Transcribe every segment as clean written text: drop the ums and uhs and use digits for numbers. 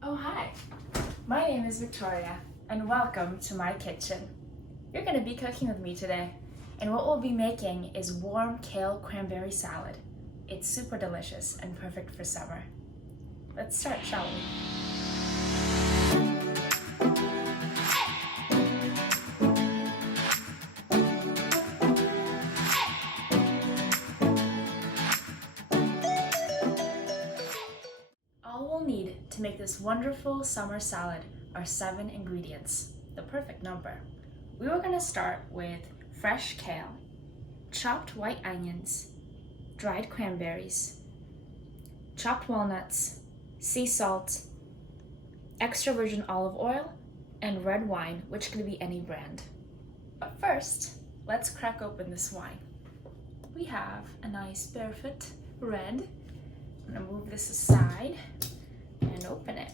Oh, hi. My name is Victoria, and welcome to my kitchen. You're going to be cooking with me today, and what we'll be making is warm kale cranberry salad. It's super delicious and perfect for summer. Let's start, shall we? All we'll need to make this wonderful summer salad are 7 ingredients, the perfect number. We were going to start with fresh kale, chopped white onions, dried cranberries, chopped walnuts, sea salt, extra virgin olive oil, and red wine, which could be any brand. But first, let's crack open this wine. We have a nice Barefoot red. I'm gonna move this aside and open it.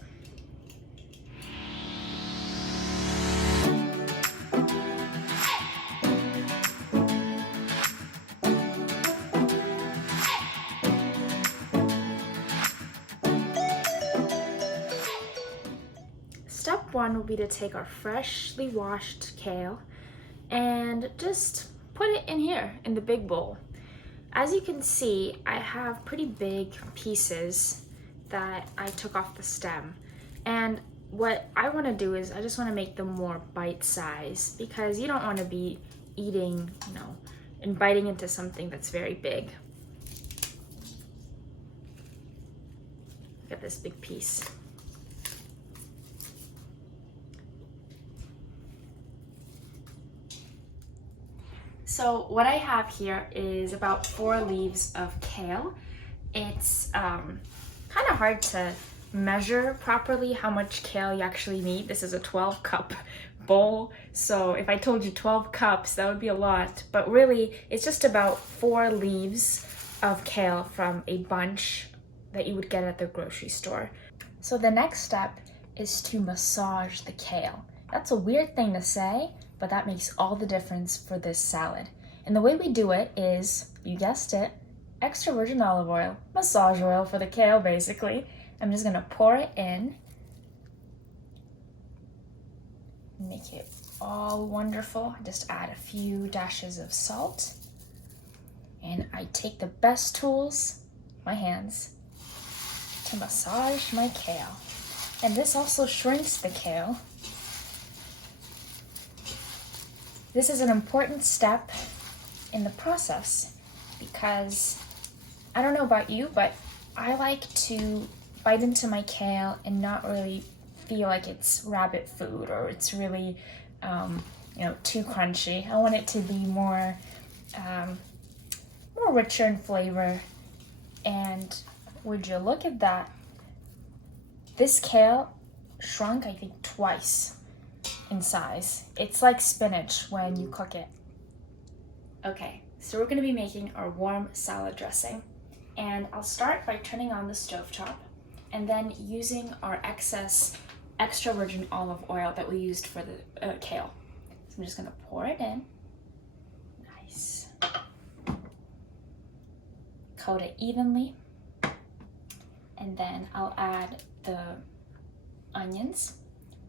Step 1 will be to take our freshly washed kale and just put it in here in the big bowl. As you can see, I have pretty big pieces that I took off the stem. And what I want to do is I just want to make them more bite-sized because you don't want to be eating, and biting into something that's very big. Look at this big piece. So what I have here is about 4 leaves of kale. It's kind of hard to measure properly how much kale you actually need. This is a 12-cup bowl, so if I told you 12 cups, that would be a lot. But really, it's just about 4 leaves of kale from a bunch that you would get at the grocery store. So the next step is to massage the kale. That's a weird thing to say, but that makes all the difference for this salad. And the way we do it is, you guessed it, extra virgin olive oil, massage oil for the kale basically. I'm just gonna pour it in, make it all wonderful. Just add a few dashes of salt. And I take the best tools, my hands, to massage my kale. And this also shrinks the kale. This is an important step in the process because I don't know about you, but I like to bite into my kale and not really feel like it's rabbit food or it's really, too crunchy. I want it to be more richer in flavor. And would you look at that? This kale shrunk, I think, twice in size. It's like spinach when you cook it. Okay, so we're gonna be making our warm salad dressing. And I'll start by turning on the stovetop and then using our excess extra virgin olive oil that we used for the kale. So I'm just gonna pour it in. Nice. Coat it evenly. And then I'll add the onions,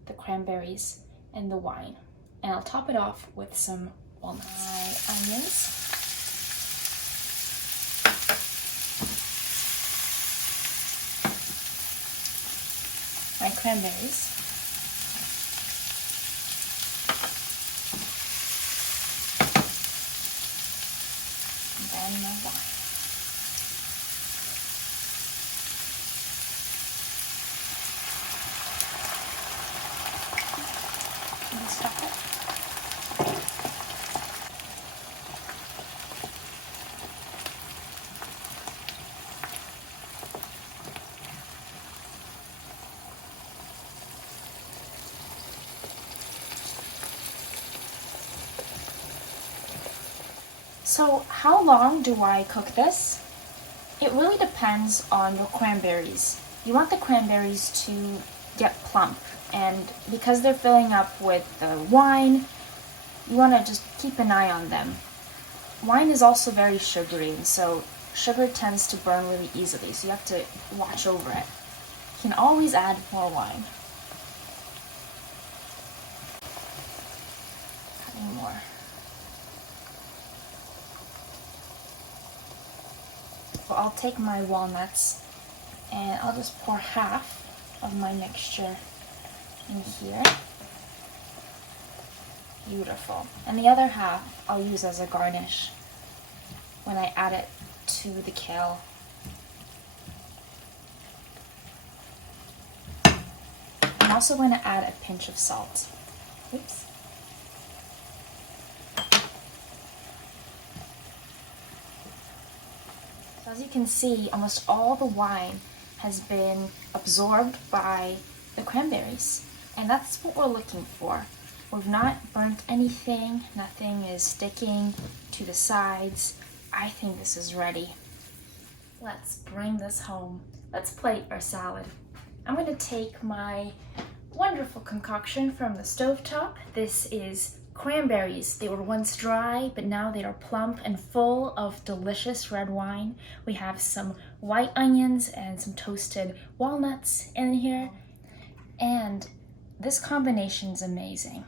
the cranberries, and the wine. And I'll top it off with some walnuts. My onions. My cranberries. And then my wine. And stuff it. So how long do I cook this? It really depends on your cranberries. You want the cranberries to get plump, and because they're filling up with the wine, you want to just keep an eye on them. Wine is also very sugary, and so sugar tends to burn really easily, so you have to watch over it. can always add more wine. Adding more. So I'll take my walnuts and I'll just pour half of my mixture in here. Beautiful. And the other half I'll use as a garnish when I add it to the kale. I'm also going to add a pinch of salt. Oops. So as you can see, almost all the wine has been absorbed by the cranberries, and that's what we're looking for. We've not burnt anything, nothing is sticking to the sides. I think this is ready. Let's bring this home. Let's plate our salad. I'm going to take my wonderful concoction from the stovetop. This is cranberries. They were once dry, but now they are plump and full of delicious red wine. We have some white onions and some toasted walnuts in here. And this combination is amazing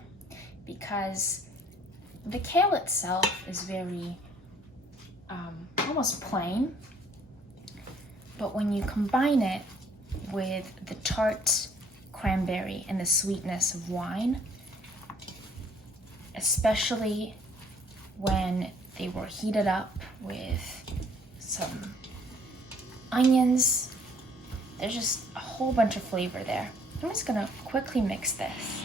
because the kale itself is very almost plain, but when you combine it with the tart cranberry and the sweetness of wine, especially when they were heated up with some onions, there's just a whole bunch of flavor there. I'm just gonna quickly mix this.